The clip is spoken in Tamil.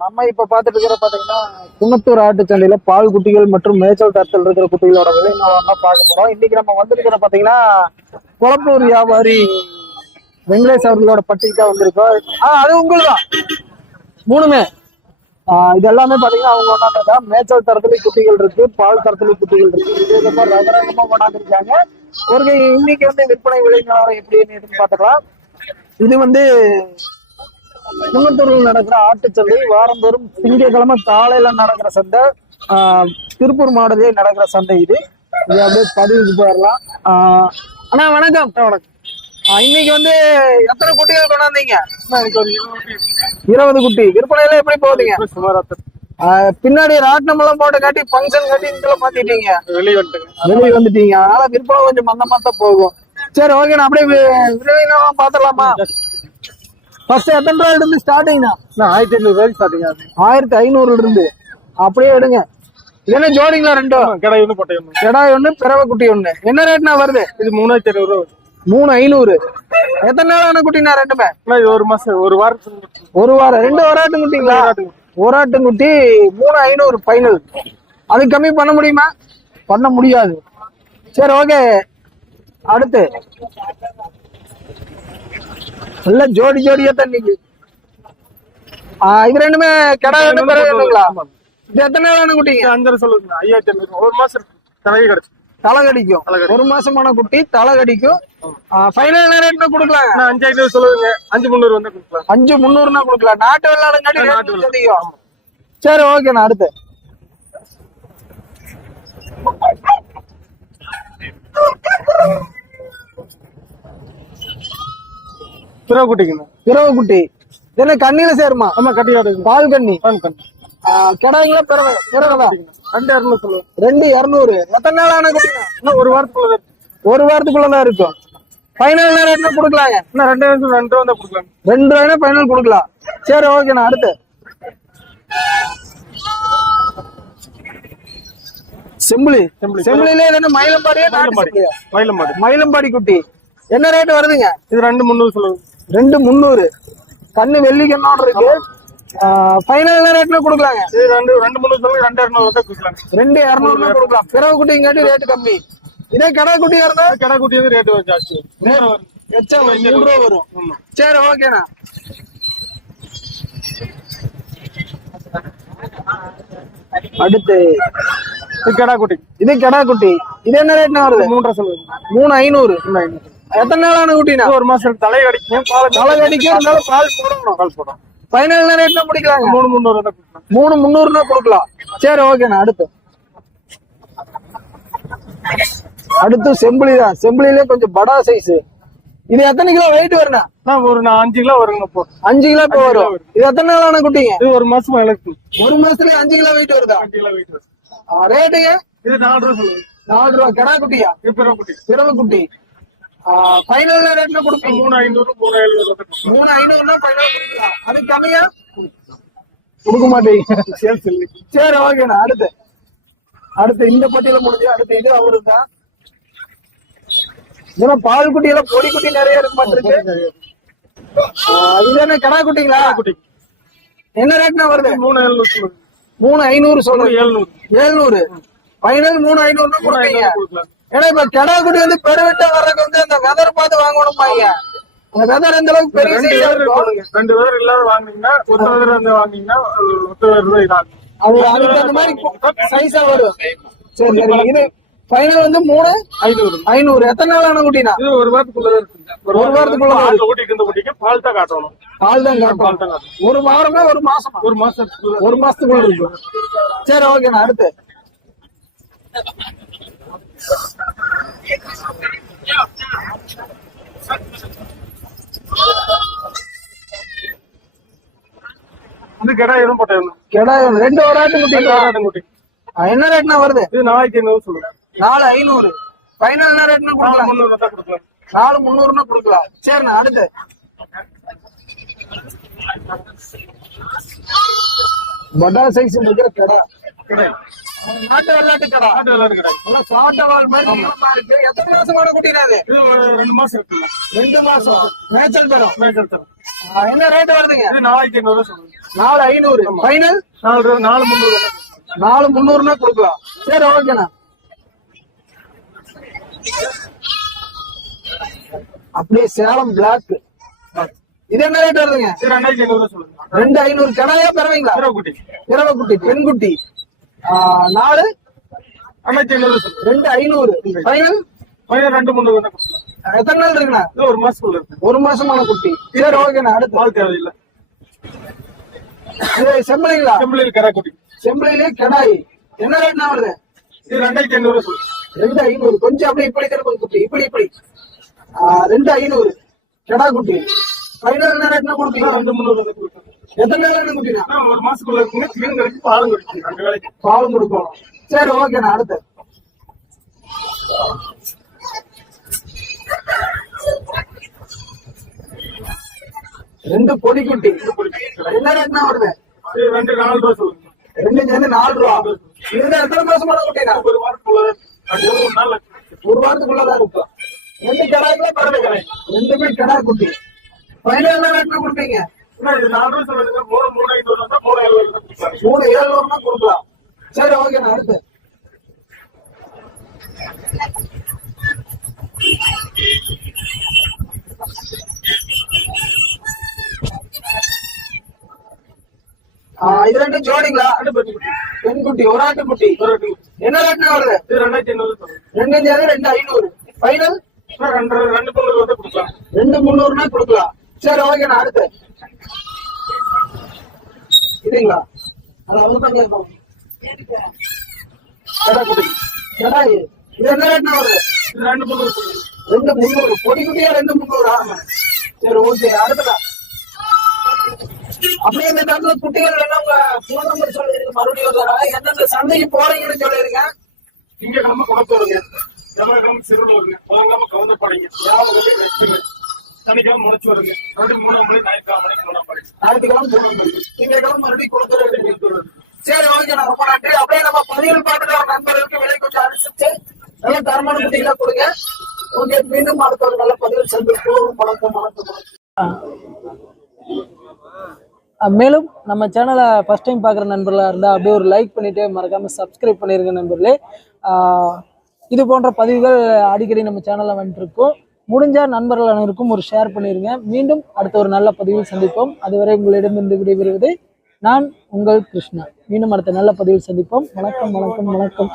நம்ம இப்ப பாத்துட்டு இருக்கிற பாத்தீங்கன்னா குன்னத்தூர் ஆட்டு சந்தையில பால் குட்டிகள் மற்றும் மேய்ச்சல் தரத்தில் இருக்கிற குட்டிகளோட விலை நம்ம பார்க்க போறோம். இன்னைக்கு நம்ம வந்திருக்கிற பாத்தீங்கன்னா குளப்பூர் வியாபாரி வெங்கடேஷ் அவர்களோட பட்டிக்கு தான் வந்திருக்கோம். ஆஹ் அது உங்களுதான். மூணுமே. ஆஹ் இது எல்லாமே பாத்தீங்கன்னா அவங்க கொண்டாடுறதா? மேய்ச்சல் தரத்துல குட்டிகள் இருக்கு பால் தரத்துல குட்டிகள் இருக்கு. இது இந்த ரகரகமா கொண்டாந்துருக்காங்க ஒரு இன்னைக்கு வந்து விற்பனை விலை எப்படின்னு எப்படின்னு பாத்துக்கலாம் இது வந்து குன்னத்தூரில் நடக்கிற ஆட்டுச்சந்தை வாரந்தோறும் திங்கட்கிழமை காலையில நடக்கிற சந்தை ஆஹ் திருப்பூர் மாவட்டத்திலே நடக்கிற சந்தை இது. இது அப்படியே பதிவுக்கு போயிடலாம். அண்ணா வணக்கம். வணக்கம். இன்னைக்கு வந்து எத்தனை குட்டிகள் கொண்டாந்தீங்க? இருபது குட்டி. விற்பனையில எப்படி போகுதுங்க? பின்னாடி ராட்டினம் எல்லாம் போட்டு காட்டி ஃபங்க்ஷன் காட்டி இதுல மாத்திட்டீங்க. வெளியே வந்துட்டுங்க. வெளியே வந்துட்டீங்க. அதனால விற்பனை கொஞ்சம் மந்தமா தான் போகும். சரி ஓகே நான் அப்படியே விரைவினமா பாத்திரலாமா? ஃபர்ஸ்ட் எத்தனை ரூபாயில இருந்து ஸ்டார்டிங்னா ஆயிரத்தி ஐநூறு ரூபாய்க்கு ஸ்டார்டிங் ஆகுது ஆயிரத்தி ஐநூறுல இருந்து. அப்படியே எடுங்க. என்ன ஜோடிங்களா ரெண்டும் கடை ஒன்று பட்டை ஒன்று கிடாய் ஒண்ணு பிறவை குட்டி ஒண்ணு. என்ன ரேட்னா வருது? இது மூணாயிரத்தி ஐநூறு ரூபா வருது. மூணு ஐநூறு. எத்தனை நாளான குட்டினா ரெண்டுமே? அண்ணா, இது ஒரு மாசம் ஒரு வாரத்துக்கு ஒரு வாரம் ரெண்டு வராட்டும் குட்டிங்களா? ஒரு ஆட்டும் குட்டி மூணு ஐநூறு ஃபைனல் அது கம்மி பண்ண முடியுமா? பண்ண முடியாது. சரி ஓகே அடுத்து. நல்ல ஜோடி ஜோடியா தான் ஆ, இது ரெண்டுமே கடை ரெண்டு பேரும் வேணுங்களா? இது எத்தனை நாளான குட்டிங்க? அஞ்சரை சொல்லுங்க. ஐயாயிரத்தி ஐநூறு. ஒரு மாசம் கடைக்கு கிடைச்சு தலை கடிக்கும் ஒரு மாசமான குட்டி தலை கடிக்கும் ஃபைனல் ரேட்னா கொடுக்கலாம். நான் அஞ்சு ஐநூறு சொல்லுங்க அஞ்சு முந்நூறு வந்து கொடுக்கலாம். அஞ்சு முந்நூறுனா கொடுக்கலாம். நாட்டு வெள்ளாடுங்காட்டி நாட்டு. அதிகம். சரி ஓகேண்ணா அடுத்து. பிறகு குட்டிங்கண்ணா பிறவை குட்டி இது என்ன கண்ணில சேருமா? ஆமா கட்டி வருது பால் கண்ணி. பான் பண்ணு கிடாங்களா பிறவை பிறவைதான் ரெண்டு இரநூறு சொல்லுங்க. ரெண்டு இரநூறு. எத்தனை நாள் ஆன குட்டிங்க ஒரு வாரத்துக்குள்ள. ஒரு வாரத்துக்குள்ளதான் இருக்கும். ஃபைனல் ரேட்னா கொடுக்கலாங்க? இன்னும் ரெண்டு நிமிஷம் ரெண்டு ரூபா தான் கொடுக்கலாம். ரெண்டு ரூபாய்னா ஃபைனல் கொடுக்கலாம். சரி ஓகேண்ணா அடுத்து. செம்பிளி செம்பிளி. செம்பிளிலே என்ன மயிலம்பாடியா? மயிலம்பாடி. மயிலம்பாடி. குட்டி. என்ன ரேட் வருதுங்க? இது ரெண்டு முந்நூறு சொல்லுங்க. ரெண்டு முந்நூறு. கண்ணு வெள்ளி கண்ணோட இருக்கு ஃபைனல் ரேட்ல கொடுக்கலாங்க? இது ரெண்டு ரெண்டு முந்நூறு சொல்லுங்க ரெண்டு இரநூறு வந்து கொடுக்கலாம். ரெண்டு இரநூறுல கொடுக்கலாம். பிறகு குட்டிங்காட்டி ரேட் கம்மி. இதே கடை குட்டியா இருந்தா? கடை குட்டி வந்து ரேட்டு ஜாஸ்தி. மூணு மூணு ரூபா வரும். சரி ஓகேண்ணா அடுத்து இது கடை குட்டி. இது கடா குட்டி. இது என்ன ரேட்னா வருது? மூன்றரை சொல்லுங்க. மூணு ஐநூறு. எத்தனை நாளான குட்டினா ஒரு மாசம் தலை கடிக்கும். தலை கடிக்கும்? இருந்தாலும் பால் போடணும். பால் போடும் ஃபைனல் ரேட்ல முடிக்கலாங்க? மூணு முந்நூறு மூணு முந்நூறுனா கொடுக்கலாம். சரி ஓகேண்ணா அடுத்து. அடுத்து செம்பிளி தான். செம்பிளிலே கொஞ்சம் படா சைஸ் இது எத்தனை கிலோ வெயிட் வருண்ணா நான் ஒரு அஞ்சு கிலோ வருங்க இப்போ. அஞ்சு கிலோ இப்போ வரும். இது எத்தனை நாளான குட்டிங்க? இது ஒரு மாசம் எனக்கு ஒரு மாசத்துல அஞ்சு கிலோ வெயிட் வருதா? அஞ்சு கிலோ வெயிட் வரும். ரேட்டுங்க இது நாலு ரூபா நாலு ரூபா. கடா குட்டியா? பிறவை குட்டி. ஃபைனல் ரேட்ல கொடுப்பீங்க? மூணு ஐநூறு மூணு எழுநூறு. மூணு ஐநூறுனா ஃபைனல் அது கம்மியா? கொடுக்க மாட்டீங்க. சரி ஓகேண்ணா அடுத்து. அடுத்து இந்த பட்டியல முடிஞ்சு அடுத்து இது அவரு தான் இதெல்லாம் பால் குட்டியில பொடி குட்டி நிறைய இருக்க மாட்டிருக்கு ஆஹ் இது என்ன கடா குட்டிங்களா? குட்டி. என்ன ரேட்னா வருது? மூணு எழுநூறு சொல்லுங்க. மூணு ஐநூறு சொல்லுங்க. எழுநூறு. ஏழ்நூறு ஃபைனல் மூணு ஐநூறுனா கொடுப்பீங்க. ஏன்னா இப்ப கடா குட்டி வந்து பெருவிட்ட வர்றதுக்கு வந்து அந்த வெதர் பார்த்து வாங்கணும் பாங்க அந்த வெதர் எந்த அளவுக்கு பெரிய ரெண்டு பேர் இல்லாத வாங்குனீங்கன்னா ஒத்த பேர் வந்து வாங்குனீங்கன்னா ஒத்த தான் இதாகும். அது அதுக்கு அந்த மாதிரி சைஸா வரும். சரி சரி. இது ஃபைனல் வந்து மூணு? ஐநூறு. ஐநூறு. எத்தனை நாள் ஆன குட்டினா? இது ஒரு வாரத்துக்குள்ளதான் இருக்கு ஒரு வாரத்துக்குள்ள பால் குட்டிக்கு இந்த குட்டிக்கு பால் தான் காட்டணும். பால் தான் காட்டணும். ஒரு வாரமா ஒரு மாசமா? ஒரு மாசத்துக்குள்ள. ஒரு மாசத்துக்குள்ள இருக்கும் சரி ஓகேண்ணா அடுத்து இது கடை எதுவும் போட்டேன் கெடா ரெண்டு ஒரு ஆட்டு குட்டி என்ன ரேட்னா வருது? இது நாலாயிரத்தி ஐநூறு சொல்லுங்க. நாலு ஐநூறு. ஃபைனல் என்ன ரேட்னா கொடுக்கலாம்? நாலு முந்நூறுனா கொடுக்கலாம். சரிண்ணா அடுத்து. பட்டா சைஸ் இருக்கிற கடா. நாட்டு வெள்ளாட்டு கடா ஆட்டு விளையாடு கடை வால் மாதிரி இருக்கு எத்தனை மாசமான குட்டினாது இது ஒரு ரெண்டு மாசம் இருக்குல்ல ரெண்டு மாசம். மேய்ச்சல் தரும் மேய்ச்சல் தரும். என்ன ரேட் வருதுங்க? இது நாலாயிரத்தி ஐநூறு நாலு ஐநூறு. ஃபைனல் நாலு நாலு முந்நூறு. நாலு முந்நூறுனா கொடுக்கலாம் சரி ஓகேண்ணா அப்படியே சேலம் பிளாக் இது என்ன ரேட் வருதுங்க? ரெண்டு ஐநூறு. கடையா பெறவீங்களா? இருபது குட்டி பெண்குட்டி. ஆ, நாலு. சொல்லுங்க ரெண்டு ஐநூறு. ஃபைனல் பையன் ரெண்டு கொடுக்கலாம். எத்தனை நாள் இருக்குண்ணா? ஒரு இருக்கு. ஒரு மாசமான குட்டி. சரி ஓகேண்ணா அடுத்து. பால் தேவையில்லை. செம்பளைங்களா? செம்பிளில் கரை குட்டி. செம்பளையிலே கடாய். என்ன ரேட்னா வருது? இது ரெண்டாயிரத்தி ஐநூறு ரெண்டு ஐநூறு. கொஞ்சம் அப்படியே இப்படி திரும்ப குட்டி. இப்படி இப்படி. ரெண்டு ஐநூறு. கெடா குட்டி. ஃபைனல் என்ன ரேட்னா கொடுப்பீங்க? ரெண்டு முந்நூறு கொடுக்கலாம் எத்தனை நாள் குட்டினா ஒரு மாசத்துக்குள்ள மீன் கடைக்கு பாலும் கிடைக்கும் ரெண்டு வேலைக்கு பால் கொடுக்கணும் சரி ஓகேண்ணா அடுத்து. ரெண்டு பொடி குட்டி என்ன ரேட்னா வருது? ரெண்டு நாலு ரூபா சொல்லுங்க. ரெண்டு சேர்ந்து நாலு ரூபா. இது எத்தனை மாசமான குட்டினா? ஒரு வாரத்துக்குள்ள ஒரு வாரத்துக்குள்ளதான் இருக்கும். ரெண்டு கடாய்க்குள்ள பரவாயில்ல. ரெண்டுமே கடா குட்டி ஃபைனல் என்ன ரேட்னா கொடுப்பீங்க என்ன இது நாலு ரூபா சொல்லுங்க மூணு மூணு ஐநூறு வந்தா மூணு ஐநூறு தான் கொடுக்கலாம் மூணு ஏழுநூறுனா சரி ஓகேண்ணா அடுத்து. ஆ, இது ரெண்டு ஜோடிங்களா? ரெண்டு பத்து குட்டி பெண் குட்டி ஒரு ஆட்டு குட்டி. ஒரு ரெண்டு குட்டி. என்ன ரேட்னா வருது? ரெண்டாயிரத்தி ஐநூறு ரெண்டு ரெண்டு ஐநூறு. ஃபைனல் ரெண்டு ரெண்டு முந்நூறு கொடுக்கலாம். ரெண்டு முந்நூறுனா கொடுக்கலாம். சரி ஓகேண்ணா அடுத்து. இதுங்களா? அது அவர் தான் ரெண்டு முந்நூறு ரெண்டு முந்நூறு பொடி குட்டியா ரெண்டு முந்நூறு ஆமா சரி ஓகே அடுத்ததா அப்படியே இந்த இடத்துல குட்டிகள் எல்லாம் உங்க போன் நம்பர் சொல்லிருங்க மறுபடியும் ஒரு தடவை எந்தெந்த சந்தைக்கு போறீங்கன்னு சொல்லிருங்க இங்க கிழமை குளத்தூருங்க செவ்வாய்க்கிழமை சிறுவருங்க புதன்கிழமை கவுந்தர் படைங்க வியாபாரம் ரெஸ்ட்டுங்க சனிக்கிழமை முளைச்சு வருங்க மறுபடியும் மூணாம் மணி ஞாயிற்றுக்கிழமை மணிக்கு மூணாம் படை ஞாயிற்றுக்கிழமை மூணாம் போகணும் திங்கட்கிழமை மறுபடியும் கொடுத்துரு சரி ஓகே நான் ரொம்ப நன்றி அப்படியே நம்ம பதிவில் பார்த்துட்டு ஒரு நண்பர்களுக்கு விலை கொஞ்சம் அனுசரிச்சு நல்ல தரமான குட்டிகளா கொடுங்க. ஓகே மீண்டும் அடுத்த ஒரு நல்ல பதிவில் சந்திப்போம். வணக்கம் வணக்கம் மேலும் நம்ம சேனலை ஃபஸ்ட் டைம் பார்க்குற நண்பர்களாக இருந்தால் அப்படியே ஒரு லைக் பண்ணிவிட்டு மறக்காமல் சப்ஸ்கிரைப் பண்ணிருங்க நண்பர்களே. இது போன்ற பதிவுகள் அடிக்கடி நம்ம சேனலில் வந்துட்டுருக்கோம் முடிஞ்ச நண்பர்கள் அனைவருக்கும் ஒரு ஷேர் பண்ணிடுங்க மீண்டும் அடுத்த ஒரு நல்ல பதிவில் சந்திப்போம். அதுவரை உங்களிடமிருந்து விடைபெறுவது நான் உங்கள் கிருஷ்ணா. மீண்டும் அடுத்த நல்ல பதிவில் சந்திப்போம். வணக்கம் வணக்கம் வணக்கம்.